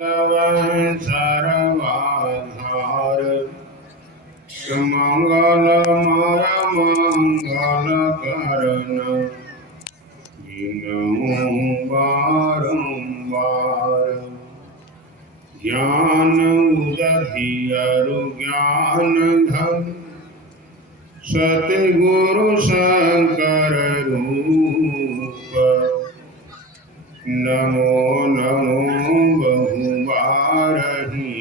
सर्वाधार मंगलमय मंगल करण जिनहु बारंबार ज्ञान उदधियरु ज्ञान धन सतगुरु शंकर रूप नमो नमो बहुबारही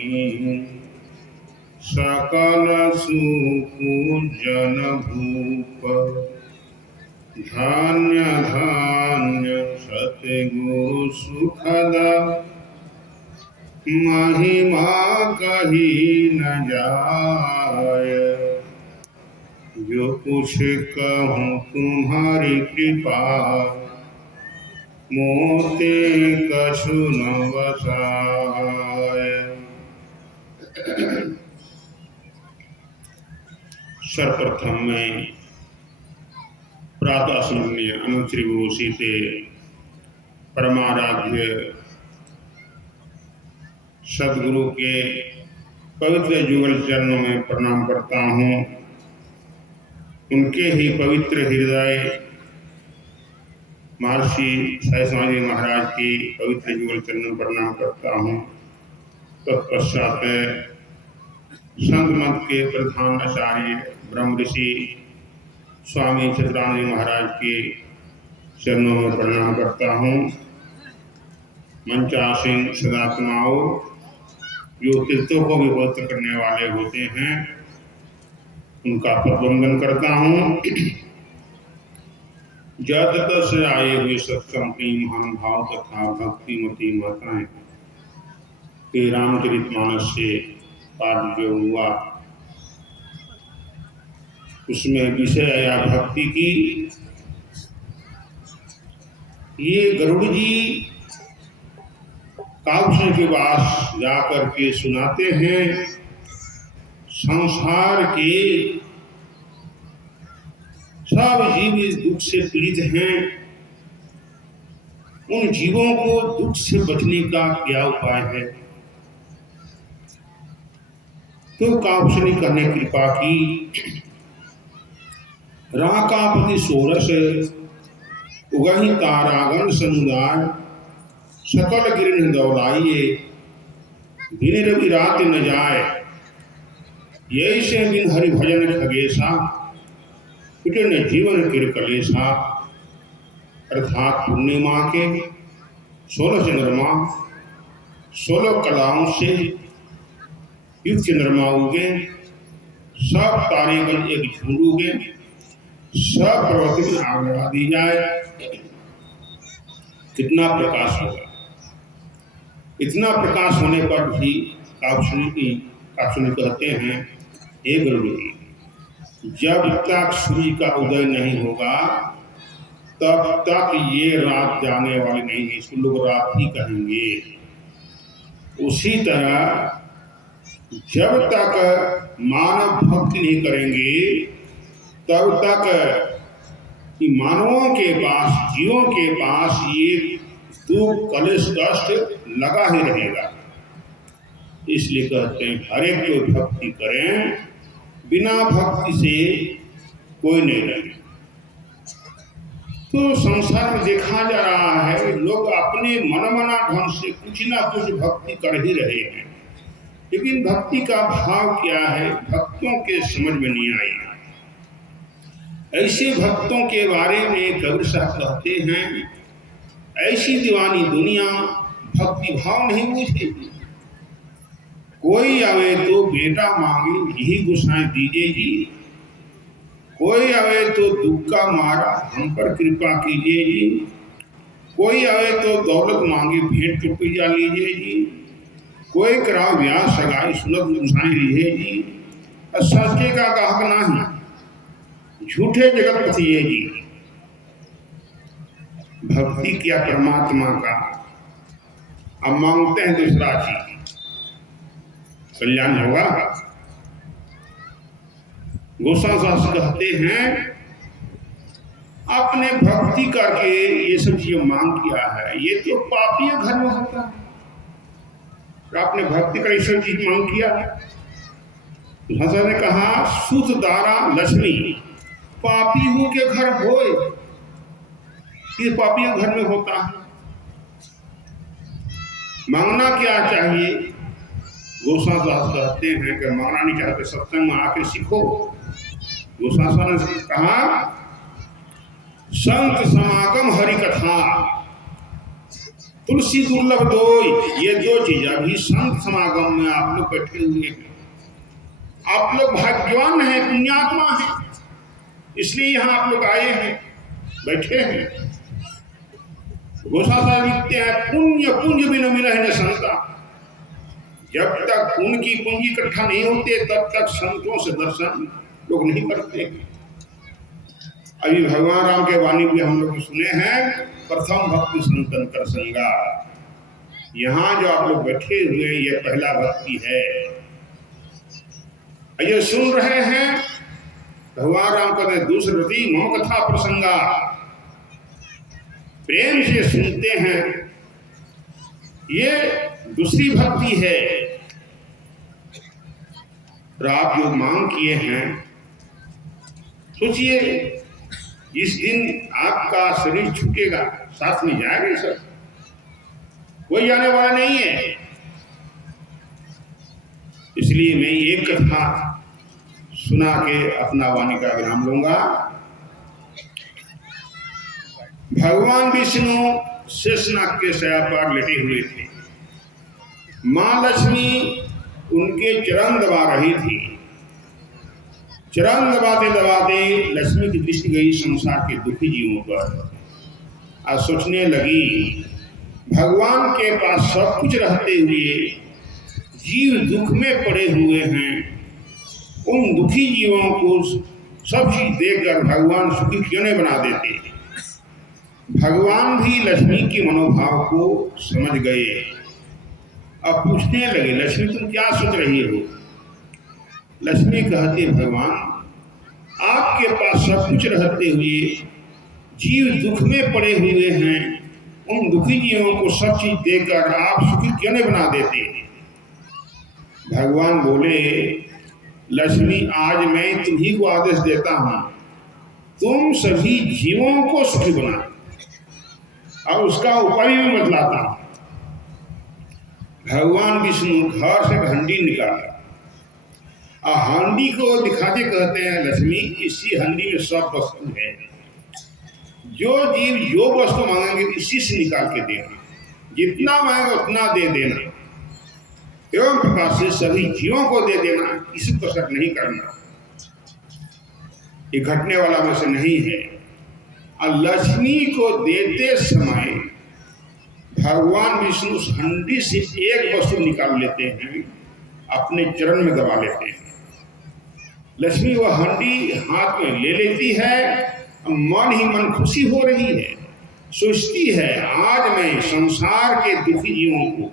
सकल सुपूजन भूप धान्य धान्य सतगुरु सुखद महिमा कही न जाय जो कुछ कहूँ तुम्हारी कृपा मोते कछु न बसाय। सर्वप्रथम मैं प्रातः स्मरणीय अनंत श्री विभूषिते परमाराध्य सदगुरु के पवित्र जुगल चरणों में प्रणाम करता हूँ। उनके ही पवित्र हृदय महर्षि साई समाधि महाराज की पवित्र जुगल चरणों में प्रणाम करता हूँ। तत्पश्चात संत मत के प्रधान आचार्य ब्रह्म ऋषि स्वामी चित्रानंद महाराज के चरणों में प्रणाम करता हूँ। मंचासीन सदात्माओं जो तीर्थों को भी पवित्र करने वाले होते हैं उनका प्रबंधन करता हूँ। जगत से आए हुए सत्संगी महानुभाव तथा भक्तिमती माताएं के रामचरितमानस से पाठ जो हुआ उसमें विषय आया भक्ति की। ये गरुड़ जी काव्य के पास जाकर के सुनाते हैं संसार के सब जीव इस दुख से पीड़ित हैं। उन जीवों को दुख से बचने का क्या उपाय है। तो काव्य ने करने कृपा की। राकापति सोरस उगहि तारागण समुदाय सकल गिरन दौलाइए दिन रवि रात न जाए यही से बिन हरि भजन खगेशा पिटन जीवन किर कलेशा। अर्थात पूर्णिमा के 16 चंद्रमा 16 कलाओं से युक्त चंद्रमा उगे, सब तारेगण एक झुंड उगे, सब प्रवृत्ति में आग लगा दी जाए, कितना प्रकाश होगा। इतना प्रकाश होने पर भी काक्षुनी कहते हैं हे गुरु जी, जब तक सूर्य का उदय नहीं होगा तब तक ये रात जाने वाली नहीं है, इसको लोग रात ही कहेंगे। उसी तरह जब तक मानव भक्ति नहीं करेंगे तब तक मानवों के पास जीवों के पास ये दुख कलेश कष्ट लगा ही रहेगा। इसलिए कहते हैं हर एक जो भक्ति करें बिना भक्ति से कोई नहीं रहे। तो संसार में देखा जा रहा है लोग अपने मनमाना ढंग से कुछ ना कुछ भक्ति कर ही रहे हैं, लेकिन भक्ति का भाव क्या है भक्तों के समझ में नहीं आई। ऐसे भक्तों के बारे में कबीर साहब कहते हैं ऐसी दीवानी दुनिया भक्ति भाव नहीं बूझेगी। कोई आवे तो बेटा मांगे यही गुसाएं दीजिए जी, कोई आवे तो दुख का मारा हम पर कृपा कीजिए जी, कोई आवे तो दौलत मांगे भेंट रुपया लीजिए जी, कोई कराओ ब्याह सगाई सुनत गुसाएं लीजिए जी। सच्चे का गाहक नहीं झूठे जगत पथिए जी। भक्ति किया परमात्मा का, अब मांगते हैं दूसरा चीज, कल्याण होगा। गोस्वामी साहब कहते हैं आपने भक्ति करके ये सब चीजें मांग किया है, ये तो पापी घर में होता है। तो आपने भक्ति का ईश्वर जी मांग किया। हंसा ने कहा, सुत दारा लक्ष्मी पापी के घर होए। ये पापी के घर में होता है। मांगना क्या चाहिए? गोस्वामी दास कहते हैं कि मांगना नहीं चाहते, सत्संग में आके सीखो। गोस्वामी ने कहा, संत समागम हरि कथा तुलसी दुर्लभ दोई। ये दो चीज अभी संत समागम में आप लोग बैठे हुए हैं। आप लोग भाग्यवान हैं, पुण्यात्मा हैं, इसलिए यहां आप लोग आए हैं, बैठे हैं। गोस्वामी लिखते हैं, पुण्य पुंज बिन मिलहि न संता। जब तक उनकी पूंजी इकट्ठा नहीं होते तब तक संतों से दर्शन लोग नहीं करते। अभी भगवान राम के वाणी भी हम लोग सुने हैं, प्रथम भक्ति संतन कर संगा। यहाँ जो आप लोग बैठे हुए हैं, ये पहला भक्ति है। ये सुन रहे हैं, भगवान राम कहते हैं, दूसरी मम कथा प्रसंगा। प्रेम से सुनते हैं, ये दूसरी भक्ति है। और आप जो मांग किए हैं, सोचिए जिस दिन आपका शरीर छूटेगा, साथ में जाएगा सब, कोई जाने वाला नहीं है। इसलिए मैं एक कथा सुना के अपना वाणी का विराम लूंगा। भगवान विष्णु शेषनाग के शया पर लेटे हुए थे। मां लक्ष्मी उनके चरण दबा रही थी। चरण दबाते दबाते लक्ष्मी की दृष्टि गई संसार के दुखी जीवों पर। आज सोचने लगी, भगवान के पास सब कुछ रहते हुए जीव दुख में पड़े हुए हैं। उन दुखी जीवों को सब चीज देकर भगवान सुखी क्यों नहीं बना देते? भगवान भी लक्ष्मी के मनोभाव को समझ गए। अब पूछने लगे, लक्ष्मी तुम क्या सोच रही हो? लक्ष्मी कहती, भगवान आपके पास सब कुछ रहते हुए जीव दुख में पड़े हुए हैं। उन दुखी जीवों को सब चीज देकर आप सुखी क्यों नहीं बना देते? भगवान बोले, लक्ष्मी आज मैं तुम्ही को आदेश देता हूं, तुम सभी जीवों को सुखी बना, और उसका उपाय भी बतलाता हूं। भगवान विष्णु घर से हंडी निकाला और हंडी को दिखाते कहते हैं, लक्ष्मी इसी हंडी में सब वस्तु है। जो जीव जो वस्तु मांगेंगे इसी से निकाल के देना, जितना मांगेगा उतना दे देना, एवं प्रकार से सभी जीवों को दे देना, किसी को शक नहीं करना। ये घटने वाला में से नहीं है। और लक्ष्मी को देते समय भगवान विष्णु हंडी से एक वस्तु निकाल लेते हैं, अपने चरण में दबा लेते हैं। लक्ष्मी वह हंडी हाथ में ले लेती है, मन ही मन खुशी हो रही है, सोचती है आज मैं संसार के दुखी जीवों को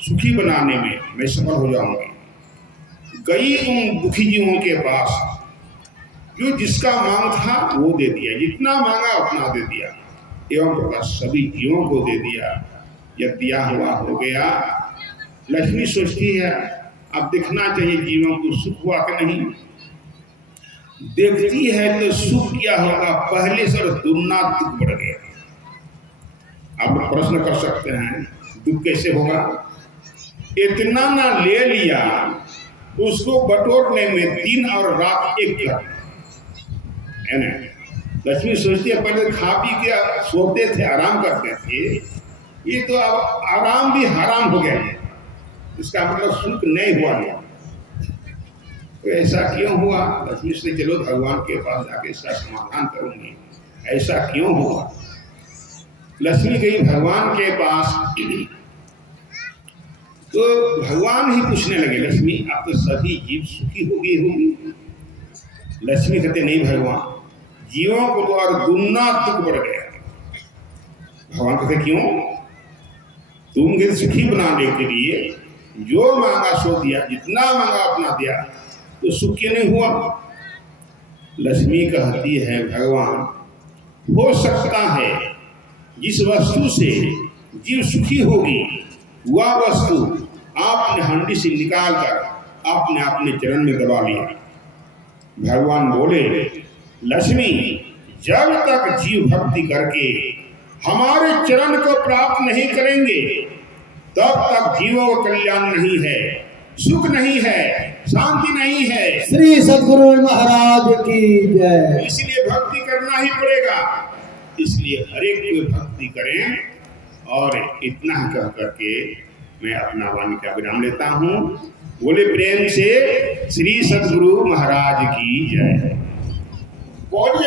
सुखी बनाने में मैं सफल हो जाऊंगी। गई उन दुखी जीवों के पास, जो जिसका मांग था वो दे दिया, जितना मांगा उतना दे दिया, एवं प्रकार सभी जीवों को दे दिया। जब दिया हुआ हो गया, लक्ष्मी सोचती है अब देखना चाहिए जीवों को सुख हुआ कि नहीं। देखती है तो सुख क्या होगा, पहले से दुगना दुख बढ़ गया। आप प्रश्न कर सकते हैं दुख कैसे होगा? इतना ना ले लिया, उसको बटोरने में दिन और रात एक कर है ना। लक्ष्मी सोचती है पहले खा पी के सोते थे, आराम करते थे, ये तो अब आराम भी हराम हो गया है। इसका मतलब सुख नहीं हुआ है। तो ऐसा क्यों हुआ? लक्ष्मी से चलो भगवान के पास जाके इसका समाधान करूंगी, ऐसा क्यों हुआ? लक्ष्मी गई भगवान के पास, तो भगवान ही पूछने लगे, लक्ष्मी अब तो सभी जीव सुखी हो गई होंगी। लक्ष्मी कहते नहीं भगवान, जीवों को तो और दुगना दुख बढ़ गया। भगवान कहते क्यों? तुम सुखी बनाने के लिए जो मांगा सो दिया, जितना मांगा अपना दिया, तो सुख क्यों नहीं हुआ? लक्ष्मी कहती है भगवान हो सकता है जिस वस्तु से जीव सुखी होगी वह वस्तु आपने हंडी से निकाल कर आपने अपने चरण में दबा लिया। भगवान बोले, लक्ष्मी, जब तक जीव भक्ति करके हमारे चरण को प्राप्त नहीं करेंगे तब तक जीवों का कल्याण नहीं है, सुख नहीं है, शांति नहीं है। श्री सद्गुरु महाराज की जय। इसलिए भक्ति करना ही पड़ेगा। इसलिए हर एक कोई भक्ति करें। और इतना ही कह करके मैं अपना वाणी का विराम लेता हूँ। बोले प्रेम से श्री सद्गुरु महाराज की जय। बोलिए।